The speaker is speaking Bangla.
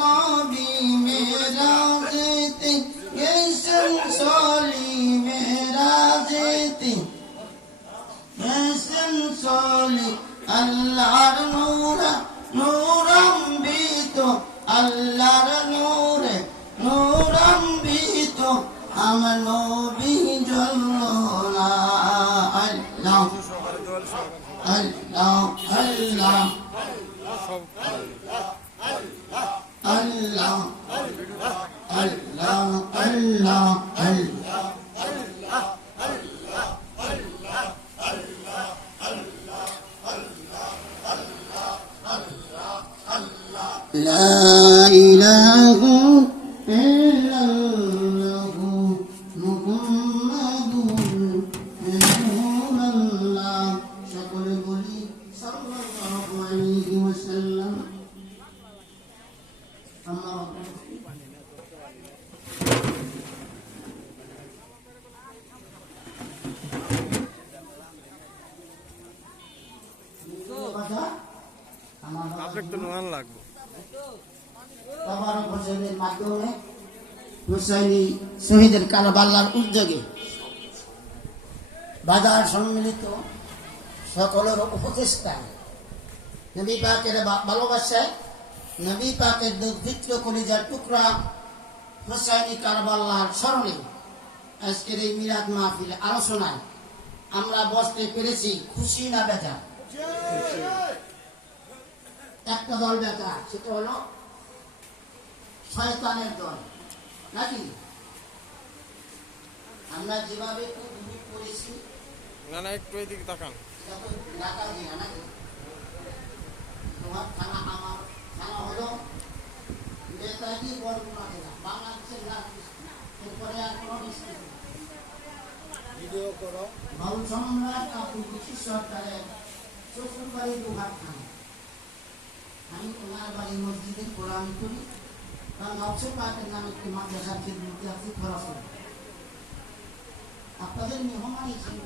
নবী মেরাজেতে গেছেন সলি মেরাজেতে গেছেন সলি আল্লাহর নূরে নূরান্বিত আল্লাহর নূরে নূরান্বিত আমার নবী জ্বলনা আল্লাহ আল্লাহ আল্লাহ আল্লাহ আল্লাহ আল্লাহ আল্লাহ لا إله إلا الله محمد رسول الله সকল বলি সাল্লাল্লাহু আলাইহি ওয়াসাল্লাম আপনাকে তো নোয়ান লাগবে তাবারক হোসেনের মাধ্যমে হুসাইনি শহীদের কারবালার উদ্যোগে বাজার সম্মিলিত সকলের উপচেষ্টায় নবী পাকের ভালোবাসায় নবী পাকের দুর্ভিক্ষ কলিজার টুকরা হুসাইনি কারবালার স্মরণে আজকের এই মিলাদ মাহফিল আলোচনায় আমরা বসতে পেরেছি খুশি না বেজা? একটা দল বেজা, সেটা হলো শয়তানের দল নাকি? আমরা যেভাবে উপভোগ করেছি না না একটু এদিকে তাকান নাকি তোমার খানা আমার খানা হলো নেতাজি বরগুনা জেলা বাংলাদেশের এরপরে আর কোনো ডিস্ট্রিক্ট ভিডিও করো বাউল সম্রাট আব্দুল বশির সরকারের শ্বশুর বাড়ি দুহাট খানা। আমি ওনার বাড়ি মসজিদের কোরআন করি কারণ নকশে পাকের নামে একটি মাদ্রাসার খেদমতে আছি খরচ। আপনাদের মেহমান হিসেবে